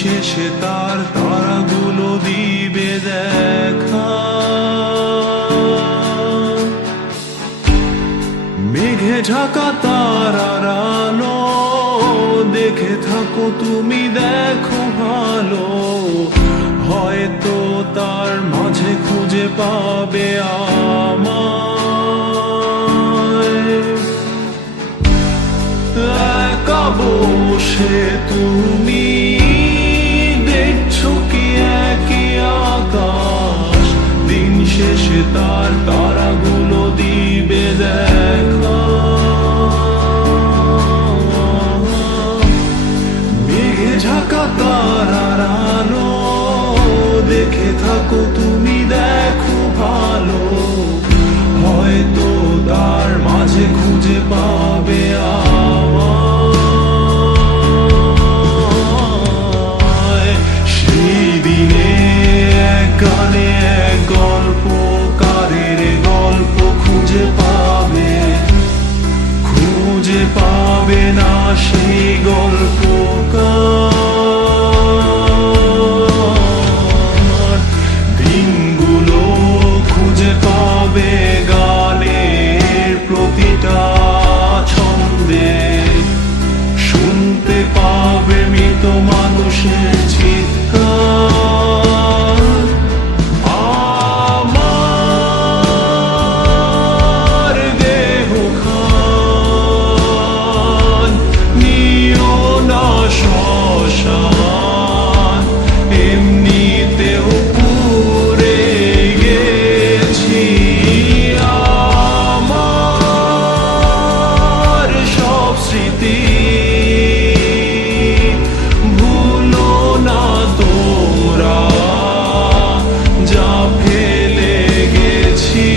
শেষে তার তারাগুলো দিবে দেখা। মেঘে ঢাকা তারার আলো দেখে থাকো তুমি, দেখো ভালো, হয়তো তার মাঝে খুঁজে পাবে আমায়। একা বসে তুমি দেখছো কি একই আকাশ, দিন শেষে তার তারাগুলো দিবে দেখা। মেঘে ঢাকা তারার আলো দেখে থাকো তুমি, দেখো ভালো, হয়তো তার মাঝে খুঁজে পাবে আমায়। সেই দিনে এক গানে এক গল্পকারের গল্প খুঁজে পাবে, খুঁজে পাবে না সেই গল্পকার। দিনগুলো খুঁজে পাবে গানের প্রতিটা ছন্দে, শুনতে পাবে মৃত মানুষের চিৎকার। আমার দেহ খান নিও না শ্মশান, এমনিতেও পুড়ে গেছি। আমার সব স্মৃতি ভুলো না তোমরা, যা ফেলে গেছি।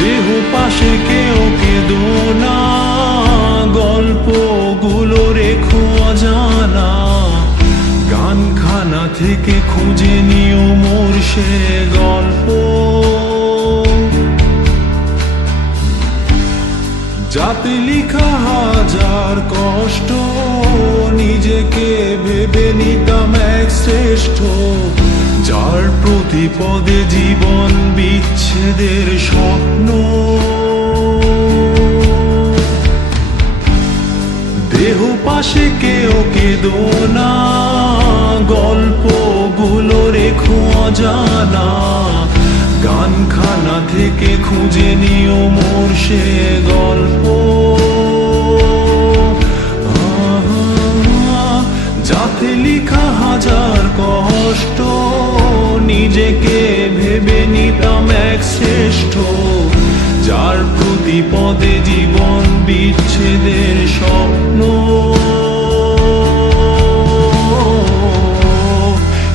দেহ পাশে কেউ কেঁদো না, গল্পগুলো রেখো অজানা, গানখানা থেকে খুঁজে নিও মোর সে গল্প। যাতে লিখা হাজার কষ্ট, নিজেকে ভেবে নিতাম এক শ্রেষ্ঠ, যার প্রতি পদে জীবন বিচ্ছেদের স্বপ্ন। দেহ পাশে কেউ কেঁদো না, গল্পগুলো রেখো অজানা, গানখানা থেকে খুঁজে নিও মোর সে গল্প। যাতে লিখা হাজার কষ্ট, নিজেকে ভেবে নিতাম এক শ্রেষ্ঠ, যার প্রতি পদে জীবন বিচ্ছেদের স্বপ্ন।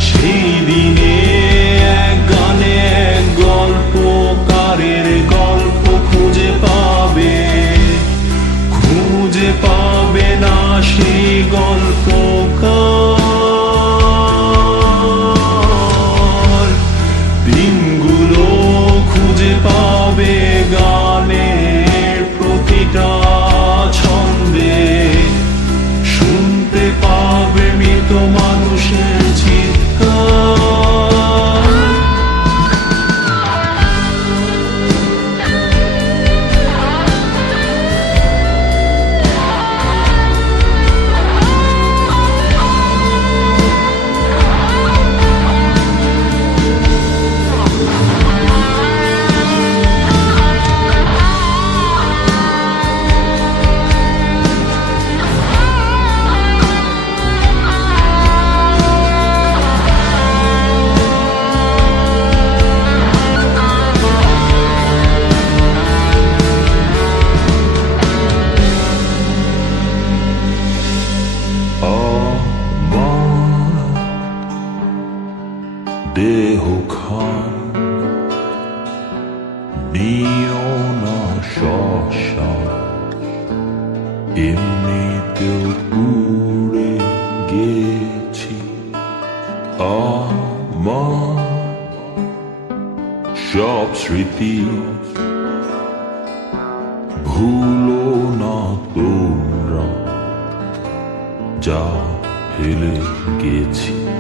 সেই দিনে এক গানে এক গল্পকারের গল্প খুঁজে পাবে, খুঁজে পাবে না সেই গল্পকার। দিনগুলো খুঁজে পাবে গানের প্রতিটা ছন্দে, নিও না শ্মশান, এমনিতেও পুড়ে গেছি আমার সব স্মৃতি। ভুলো না তোমরা যা ফেলে গেছি।